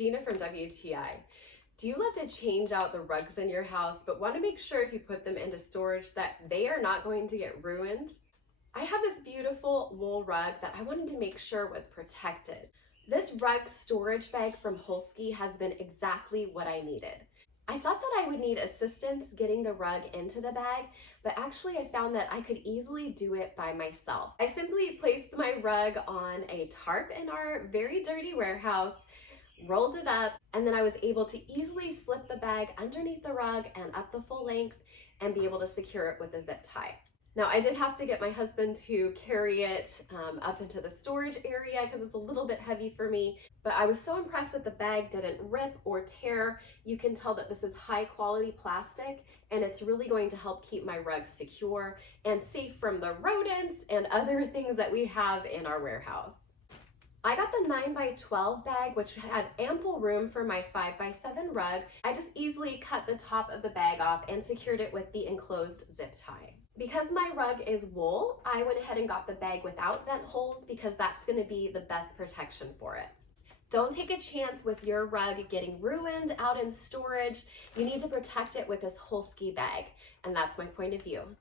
Gina from WTI. Do you love to change out the rugs in your house, but want to make sure if you put them into storage that they are not going to get ruined? I have this beautiful wool rug that I wanted to make sure was protected. This rug storage bag from Hulsky has been exactly what I needed. I thought that I would need assistance getting the rug into the bag, but actually I found that I could easily do it by myself. I simply placed my rug on a tarp in our very dirty warehouse, rolled it up, and then I was able to easily slip the bag underneath the rug and up the full length and be able to secure it with a zip tie. Now, I did have to get my husband to carry it up into the storage area because it's a little bit heavy for me, but I was so impressed that the bag didn't rip or tear. You can tell that this is high quality plastic, and it's really going to help keep my rug secure and safe from the rodents and other things that we have in our warehouse. I got the 9x12 bag, which had ample room for my 5x7 rug. I just easily cut the top of the bag off and secured it with the enclosed zip tie. Because my rug is wool, I went ahead and got the bag without vent holes because that's going to be the best protection for it. Don't take a chance with your rug getting ruined out in storage. You need to protect it with this Hulsky bag, and that's my point of view.